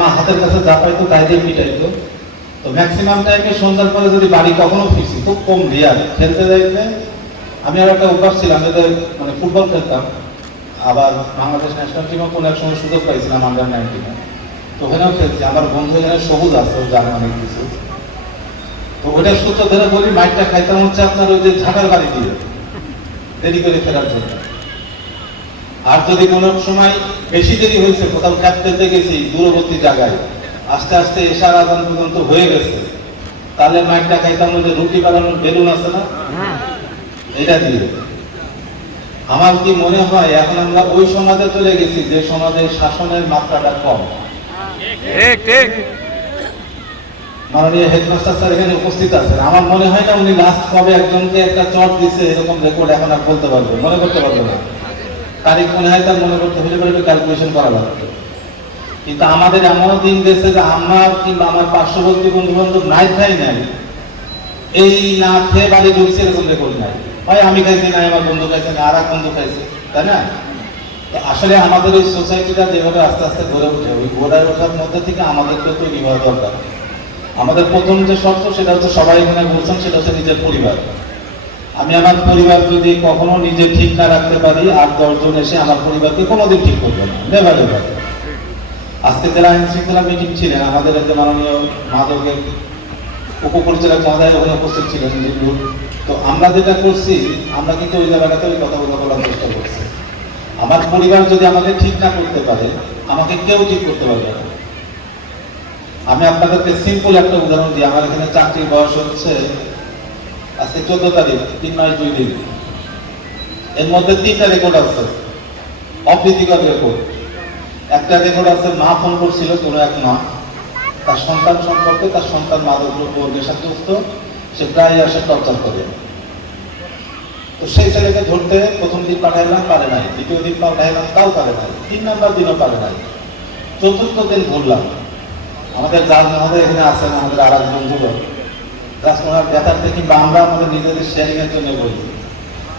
আম্মা হাতের কাছে যা পাইতো তাই দিয়ে মিটাইতো। তো ম্যাক্সিমাম টাইমে সন্ধ্যার পরে যদি বাড়ি কখনো ফিরছি, খুব কম রিয়ার খেলতে যাইতে। আমি আর একটা অভ্যাস ছিলাম, এদের মানে ফুটবল খেলতাম, আবার বাংলাদেশ ন্যাশনাল টিমও কোনো এক সময় সুযোগ পাইছিলাম আন্ডার-19। তো ওখানেও খেলছি। আমার বন্ধু এখানে সবুজ আছে, ও জানে অনেক কিছু। তো ওইটার সূত্র ধরে বলি, মাইকটা খাইতাম হচ্ছে আপনার ওই যে ঝাঁটার বাড়ি দিয়ে দেরি করে ফেরার জন্য। আর যদি কোনো সময় বেশি দেরি হয়েছে, কোথাও ক্যাপ খেলতে গেছি দূরবর্তী জায়গায়, আস্তে আস্তে এশার আজান পর্যন্ত হয়ে গেছে, তাহলে মাইকটা খাইতাম যে রুটি বানানোর বেলুন আছে না, এটা দিয়ে। আমার কি মনে হয় এখন আমরা ওই সমাজে চলে গেছি যে সমাজে শাসনের মাত্রাটা কম। মাননীয় হেডমাস্টার স্যার এখানে উপস্থিত আছেন, আমার মনে হয় না উনি লাস্ট কবে একজনকে একটা চট দিচ্ছে এরকম রেকর্ড এখন আর বলতে পারবে, মনে করতে পারবে না। তারিখ মনে হয় তার মনে করতে হলে একটু ক্যালকুলেশন করা লাগবে। কিন্তু আমাদের এমন দিন গেছে যে আমার কিংবা আমার পার্শ্ববর্তী বন্ধু বান্ধব নাই খাই নাই, এই না খেয়ে বাড়ি ঢুকছে এরকম রেকর্ড নাই। হয় আমি খাইছি না, আমার বন্ধু খাইছে না, আর এক বন্ধু খাইছে, তাই না? আসলে আমাদের এই সোসাইটিটা যেভাবে আস্তে আস্তে গড়ে ওঠে, ওই গড়ে ওঠার মধ্যে থেকে আমাদেরকে তৈরি হওয়া দরকার। আমাদের প্রথম যে শর্ত সেটা হচ্ছে, সবাই এখানে বলছেন, সেটা হচ্ছে নিজের পরিবার। আমি আমার পরিবার যদি কখনো নিজে ঠিক না রাখতে পারি, আর 10 জন এসে আমার পরিবারকে কোনোদিন ঠিক করবে না, নেভার এভার। আজকে যারা আইন শৃঙ্খলা মিটিং ছিলেন, আমাদের একটা মাননীয় মাদকের উপপরিচালক মহোদয় ওখানে উপস্থিত ছিলেন। তো আমরা যেটা করছি, আমরা কিন্তু ওই জায়গাটাতে ওই কথাগুলো বলার চেষ্টা করছি। আমার পরিবার যদি আমাকে ঠিক না করতে পারে, আমাকে কেউ ঠিক করতে পারবে না। আমি আপনাদেরকে সিম্পল একটা উদাহরণ দিই। আমার এখানে চাকরির বয়স হচ্ছে আজকে 14 তারিখ, 3 মাস 2 দিন। এর মধ্যে 3টা রেকর্ড আছে, অপ্রীতিকর রেকর্ড। একটা রেকর্ড আছে, মা ফোন করছিল কোনো এক মা, তার সন্তান সম্পর্কে, তার সন্তান মাদকদ্রব্য নেশাগ্রস্ত, সে প্রায় আসে টর্চার করে। তো সেই ছেলেকে ধরতে প্রথম দিন পাঠাইলাম, পারে নাই। দ্বিতীয় দিন পাঠাইলাম, তাও পারে নাই। 3 নাম্বার দিনও পারে নাই। চতুর্থ দিন ধরলাম। আমাদের জাজ মহোদয় এখানে আছেন, আমাদের আর এক বন্ধু, জাজ মহোদয় ব্যথার থেকে বা আমরা আমাদের নিজেদের শেয়ারিং এর জন্য বলি।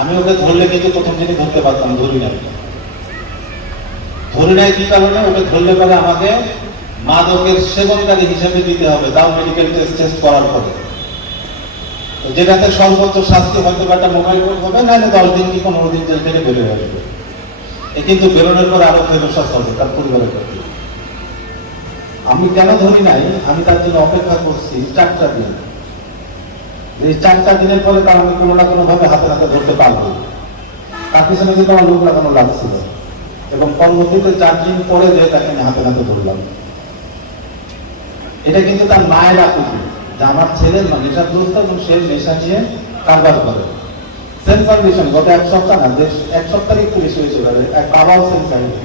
আমি ওকে ধরলে কিন্তু প্রথম দিনই ধরতে পারতাম, ধরি নাই। ধরি নাই কি কারণে? ওকে ধরলে পরে আমাকে মাদকের সেবনকারী হিসেবে দিতে হবে, তাও মেডিকেল টেস্ট করার পরে। যেটাতে সর্বোচ্চ শাস্তি হয়তো একটা মোবাইল কোর্ট হবে, নাহলে 10 দিন কি 15 দিন জেল থেকে বেরোয় আসবে। এ কিন্তু বেরোনোর পর আরো ফেরত হবে তার পরিবারের প্রতি। আমি কেন ধরি নাই? আমি তার জন্য অপেক্ষা করছি 4টা দিন। এই 4টা দিনের পরে তার আমি কোনো না কোনো ভাবে হাতে হাতে ধরতে পারবো। তার পিছনে কিন্তু আমার লোক লাগানো লাগছিল, এবং পরবর্তীতে 4 দিন পরে যে তাকে হাতে হাতে ধরলাম। এটা কিন্তু তার মায়ের আকুতি যে আমার ছেলের নেশাগ্রস্ত এবং সে নেশা নিয়ে কারবার করে। সেম কন্ডিশন গত 1 সপ্তাহ না, 1 সপ্তাহে একটু বেশি হয়েছে। এক বাবাও সেম চাইবে,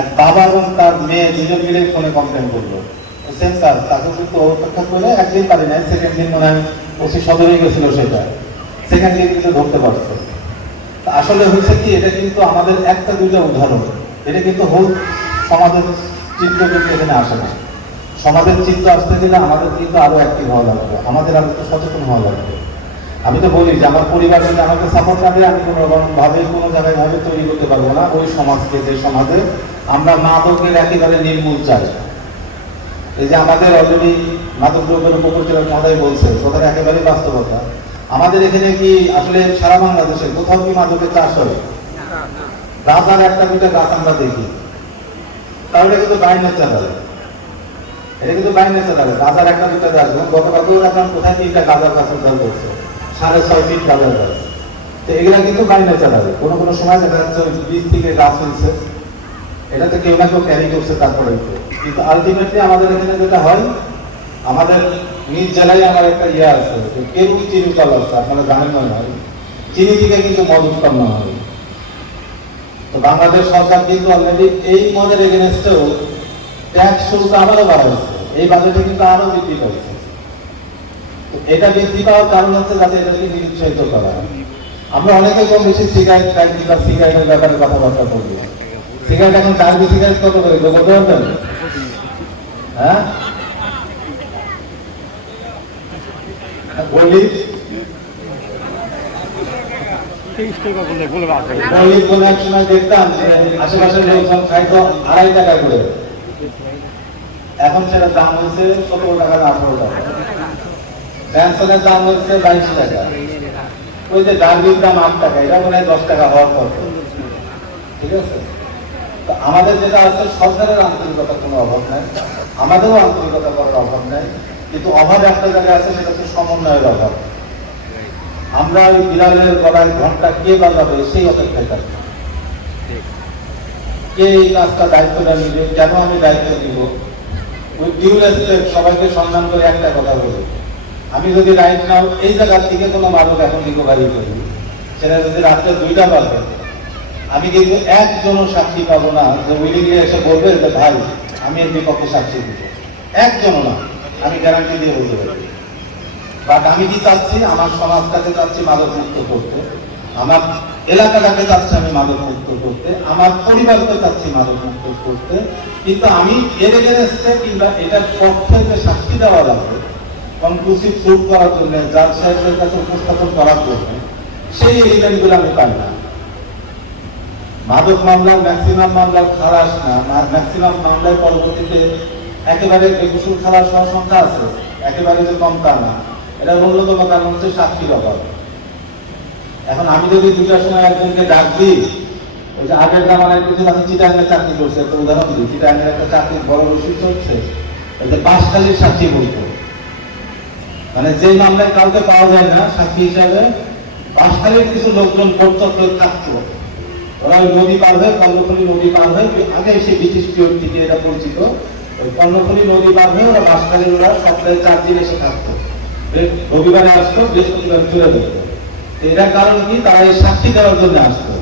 এক বাবা এবং তার মেয়ে দুজন মিলে ফোনে কমপ্লেন করলো, সেম কাজ। তাকে কিন্তু অপেক্ষা করে একদিন পারি নাই, সেকেন্ড দিন মনে হয় ওসি সদরে গেছিল, সেটা সেকেন্ড দিন কিন্তু ধরতে পারছে। আসলে হয়েছে কি, এটা কিন্তু আমাদের একটা দুইটা উদাহরণ, এটা কিন্তু হোল সমাজের চিত্র কিন্তু এখানে আসে না। সমাজের চিত্র আসতে দিলে আমাদের কিন্তু আরো অ্যাক্টিভ হওয়া লাগবে, আমাদের আরো একটু সচেতন হওয়া লাগবে। আমি তো বলি যে আমার পরিবার যদি আমাকে সাপোর্ট না দিয়ে, আমি কোনো ভাবে কোনো জায়গায় ভাবে তৈরি করতে পারবো না ওই সমাজকে, যে সমাজে আমরা মাদকের একেবারে নির্মূল চাই। এই যে আমাদের অলরেডি মাদক দ্রব্যের উপপরিচালক মহোদয় বলছে, কথাটা একেবারেই বাস্তবতা। আমাদের এখানে কি আসলে সারা বাংলাদেশে কোথাও কি মাদকের চাষ হয়? গাছার একটা দুটো গাছ আমরা দেখি, তাহলে কিন্তু বাইরে চালাবে, এটা কিন্তু বাইরে চালাবে। গাছার একটা দুটো গাছ, গতকালকেও আপনার কোথায় 3টা গাঁজার গাছ উদ্ধার করছে, 6.5 ফিট গাঁজার গাছ। তো এগুলা কিন্তু বাইরে চালাবে। কোনো কোনো সময় দেখা যাচ্ছে বীজ থেকে গাছ হয়েছে, এটাতে কেউ না কেউ ক্যারি করছে, তারপরে কিন্তু আলটিমেটলি আমাদের এখানে যেটা হয়, আমাদের নিজ জেলায় আমার একটা ইয়ে আছে, কেরুল চিনি কল আছে, আপনারা জানেন মনে হয়, চিনি থেকে কিন্তু মদ উৎপন্ন হয়। তো বাংলাদেশ সরকার কিন্তু অলরেডি এই মদের এগেনস্টেও ট্যাক্স শুল্ক আবারও বাড়াইছে, এই বাজেটে কিন্তু আরো বৃদ্ধি পাইছে। তো এটা বৃদ্ধি পাওয়ার কারণ হচ্ছে যাতে এটাকে নিরুৎসাহিত করা। আমরা অনেকে কম বেশি সিগারেট খাই বা সিগারেটের ব্যাপারে কথাবার্তা বলি। সিগারেট এখন 4 সিগারেট কত করে বলতে পারবেন? হ্যাঁ বলি, এক সময় দেখতাম আশেপাশের লোকজন খাইতো 2.5 টাকা করে, এখন সেটার দাম হয়েছে 17 টাকা না 18 টাকা। ব্যানসনের দাম হচ্ছে 22 টাকা। ওই যে ডার্বির দাম 8 টাকা, এটা মনে হয় 10 টাকা হওয়ার কথা। ঠিক আছে, তো আমাদের যেটা আছে সরকারের আন্তরিকতার কোনো অভাব নাই, আমাদেরও আন্তরিকতা করার অভাব নাই, কিন্তু অভাব একটা জায়গায় আছে, সেটা হচ্ছে সমন্বয়ের অভাব। আমরা ওই বিলালের গলায় ঘন্টা কে বাজাবে সেই অপেক্ষায় থাকি, কে এই কাজটা দায়িত্বটা নিবে, কেন আমি দায়িত্ব নিব। ওই ডিউরেস্টের সবাইকে সম্মান করে একটা কথা বলি, আমি যদি রাইট নাও এই জায়গার থেকে কোনো মাদক এখন রিকভারি করি, সেটা যদি রাত্রে 2টা বাজে, আমি কিন্তু একজনও সাক্ষী পাবো না যে উইলিংলি এসে বলবে যে ভাই আমি এর বিপক্ষে সাক্ষী দিব, একজনও না, আমি গ্যারান্টি দিয়ে বলতে পারি। বাট আমি কি চাচ্ছি, আমার সমাজটাকে চাচ্ছি মাদক মুক্ত করতে, আমার এলাকাটাকে চাচ্ছি আমি মাদক মুক্ত করতে, আমার পরিবারকে চাচ্ছি মাদক মুক্ত করতে, কিন্তু আমি এর এগেনস্টে কিংবা এটার পক্ষে যে সাক্ষী দেওয়া লাগবে কনক্লুসিভ প্রুফ করার জন্য, জাজ সাহেবের কাছে উপস্থাপন করার জন্য, সেই এলিমেন্টগুলো আমি পাই না। মাদক মামলার ম্যাক্সিমাম মামলার খালাস না, ম্যাক্সিমাম মামলায় পরবর্তীতে একেবারে বেকুসুল খালাস হওয়ার সংখ্যা আছে, একেবারে যে কম তা না। এটা অন্যতম কারণ হচ্ছে সাক্ষীর অভাব। এখন আমি যদি 2টার সময় একজনকে ডাক দিই, ওই যে আগের জামানায় কিছু আমি চিটাঙ্গে চাকরি করছি, একটা উদাহরণ দিই, চিটাঙ্গের একটা চাকরির বড় বৈশিষ্ট্য হচ্ছে ওই যে বাঁশখালীর সাক্ষী বলতো, মানে যে মামলায় কাউকে পাওয়া যায় না সাক্ষী হিসাবে, বাঁশখালীর কিছু লোকজন কর্তব্য থাকতো, ওরা ওই নদী পার হয়ে, কর্ণফুলী নদী পার হয়ে, আগে সে ব্রিটিশ পিরিয়ড থেকে এটা পরিচিত, ওই কর্ণফুলী নদী পার হয়ে ওরা বাঁশখালীর ওরা সপ্তাহে 4 দিন এসে থাকতো, রবিবারে আসতো, বৃহস্পতিবার চলে যেত। এটার কারণ কি, তারা এই সাক্ষী দেওয়ার জন্য আসতো।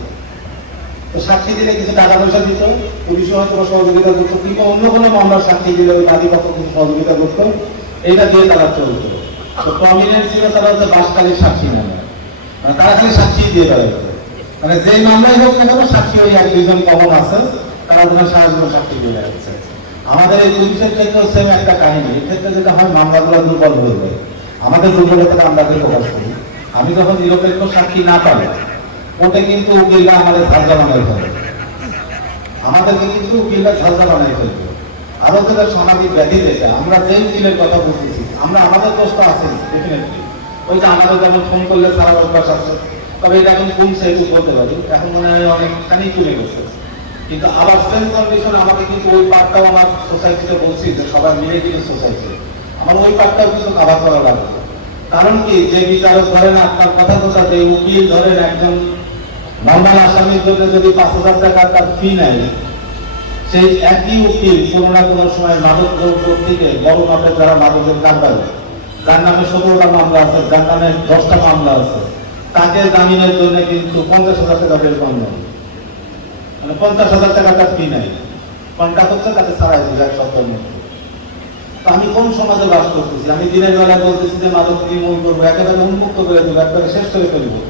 তো সাক্ষী দিলে কিছু টাকা পয়সা দিত, পুলিশও হয়তো সহযোগিতা করতো, কিংবা অন্য কোনো মামলার সাক্ষী দিলে ওই বাদী পক্ষ কিছু সহযোগিতা করতো, এইটা দিয়ে তারা চলতো। তো প্রমিনেন্ট ছিল তারা হচ্ছে বাঁশখালীর সাক্ষী নামে, মানে তারা খালি সাক্ষী দিয়ে বেড়াতো, মানে যে মামলায় হোক না কেন সাক্ষী ওই 1-2 জন কমন আছে, তারা তোমার সাহায্য সাক্ষী দিয়ে বেড়াচ্ছে। আমাদের এই পুলিশের ক্ষেত্রেও সেম একটা কাহিনী। এই ক্ষেত্রে যেটা হয়, মামলাগুলো দুর্বল হয়ে যায়, আমাদের দুর্বলতাটা আমরা প্রকাশ করি। আমি যখন নিরপেক্ষ সাক্ষী না পাই, ওটা কিন্তু উকিলরা আমাদের ঝালসা বানাই ফেলে, আমাদেরকে কিন্তু উকিলরা ঝালসা বানাই ফেলবে। আরো যেটা সামাজিক ব্যাধি যেটা, আমরা যে উকিলের কথা বলতেছি, আমরা আমাদের কষ্ট আছে ডেফিনেটলি, ওই যে আমারও যেমন ফোন করলে সারা অভ্যাস আছে, তবে এটা এখন কমছে একটু বলতে পারি, এখন মনে হয় অনেকখানি কমে গেছে। কিন্তু আবার সেম কন্ডিশন আমাকে কিন্তু ওই পার্টটাও আমার সোসাইটিতে বলছি যে সবাই মিলে কিন্তু সোসাইটি, আমার ওই পার্টটাও কিন্তু কাভার করা লাগবে। কারণ কি, যে বিচারক ধরেন আপনার কথা যে উকিল ধরেন একজন নর্মাল আসামির জন্য যদি 5,000 টাকা তার ফি নেয়, সেই একই উকিল কোনো না কোনো সময় মাদক দ্রব্য থেকে বড় মাপের যারা মাদকের কারবারি, যার নামে 17টা মামলা আছে, যার নামে 10টা মামলা আছে, তাকে জামিনের জন্য কিন্তু 50,000 টাকা বের করে নেয়, মানে 50,000 টাকা তার ফি নেয়, কন্ট্যাক্ট হচ্ছে তাকে ছাড়াই দিল 1 সপ্তাহের মধ্যে। আমি কোন সমাজে বাস করতেছি? আমি দিনের বেলায় বলতেছি যে মাদক নির্মূল করবো, একেবারে উন্মুক্ত করে দেবো, একবারে শেষ করে ফেলবো,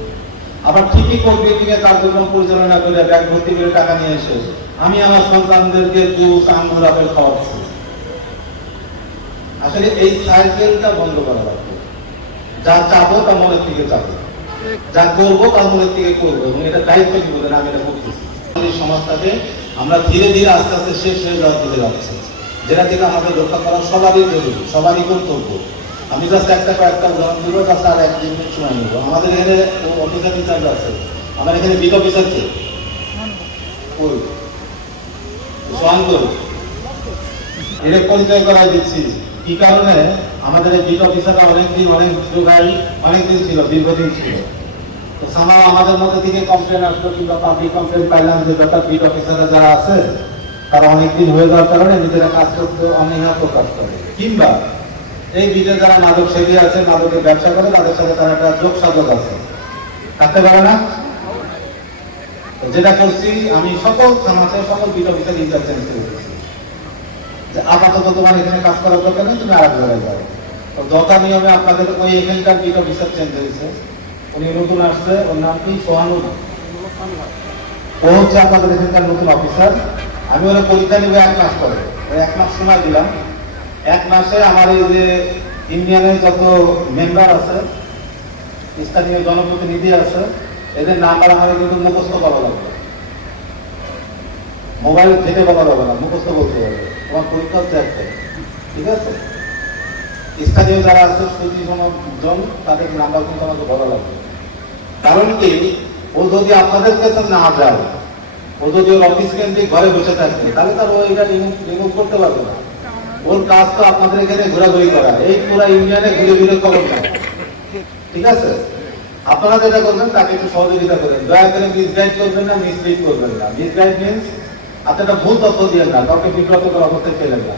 আবার ঠিকই করবে দিকে কার্যক্রম পরিচালনা করে ব্যাগ ভর্তি করে টাকা নিয়ে এসে আমি আমার সন্তানদেরকে জুস আঙ্গুর আপেল খাওয়াচ্ছি। আসলে এই সাইকেলটা বন্ধ করা লাগবে। যা চাবো তা মনের থেকে চাবো, যা করবো তা মনের থেকে করবো, এবং এটা দায়িত্ব নিব যে আমি এটা করতেছি। সমাজটাকে আমরা ধীরে ধীরে আস্তে আস্তে শেষ হয়ে যাওয়ার দিকে যাচ্ছি, যেটা থেকে আমাদের রক্ষা করা সবারই জরুরি, সবারই কর্তব্য। আমি জাস্ট কয়েকটা উদাহরণ দিব, জাস্ট আর 1 মিনিট সময় নেব। আমাদের এখানে অফিসার ইনচার্জ আছে, আমার এখানে বিট অফিসার কে এটা পরিচয় করা দিচ্ছি। কি কারণে আমাদের এই বিট অফিসাররা অনেকদিন ছিল, দীর্ঘদিন ছিল। তো সামাও আমাদের মধ্যে থেকে কমপ্লেন আসলো কিংবা পাবলিক কমপ্লেন পাইলাম যে বিট অফিসাররা যারা আছে তারা অনেকদিন হয়ে যাওয়ার কারণে নিজেরা কাজ করতে অনীহা প্রকাশ করে, কিংবা এই বিটে যারা মাদক সেবী আছে, মাদকের ব্যবসা করে, তাদের সাথে তার একটা যোগ সাধক আছে, থাকতে পারে না। যেটা করছি আমি সকল থানাতে সকল বিট অফিসার ইনচার্জ চেঞ্জ করে দিচ্ছি যে আপাতত তোমার এখানে কাজ করার দরকার নেই, তুমি আর এক জায়গায় যাও। তো যথা নিয়মে আপনাদের ওই এখানকার বিট অফিসার চেঞ্জ হয়েছে, উনি নতুন আসছে, ওর নাম কি সোহানুর, ও হচ্ছে আপনাদের এখানকার নতুন অফিসার। আমি ওরা পরীক্ষা নিবে 1 মাস পরে, 1 মাস সময় দিলাম। 1 মাসে আমার এই যে ইউনিয়নের যত মেম্বার আছে, স্থানীয় জনপ্রতিনিধি আছে, এদের নাম্বার আমার কিন্তু মুখস্থ করা লাগবে, মোবাইল থেকে বলা যাবে না, মুখস্থ বলতে হবে। তোমার পরীক্ষা হচ্ছে একটাই, ঠিক আছে? স্থানীয় যারা আছে সুযোগী জন তাদের নাম্বার কিন্তু আমাকে বলা লাগবে। কারণ কি, ও যদি আপনাদের কাছে না যায়, ও যদি ওর অফিস কেন্দ্রিক ঘরে বসে থাকে, তাহলে তার ও এটা রিমুভ করতে পারবে না। ওর কাজ তো আপনাদের এখানে ঘোরাঘুরি করা, এই পুরো ইউনিয়নে ঘুরে ঘুরে খবর নেয়, ঠিক আছে? আপনারা যেটা করবেন তাকে একটু সহযোগিতা করেন, দয়া করে মিসগাইড করবেন না, মিসলিড করবেন না। মিসগাইড মিনস আপনি একটা ভুল তথ্য দিয়েন না, কাউকে বিব্রতকর অবস্থায় ফেলেন না।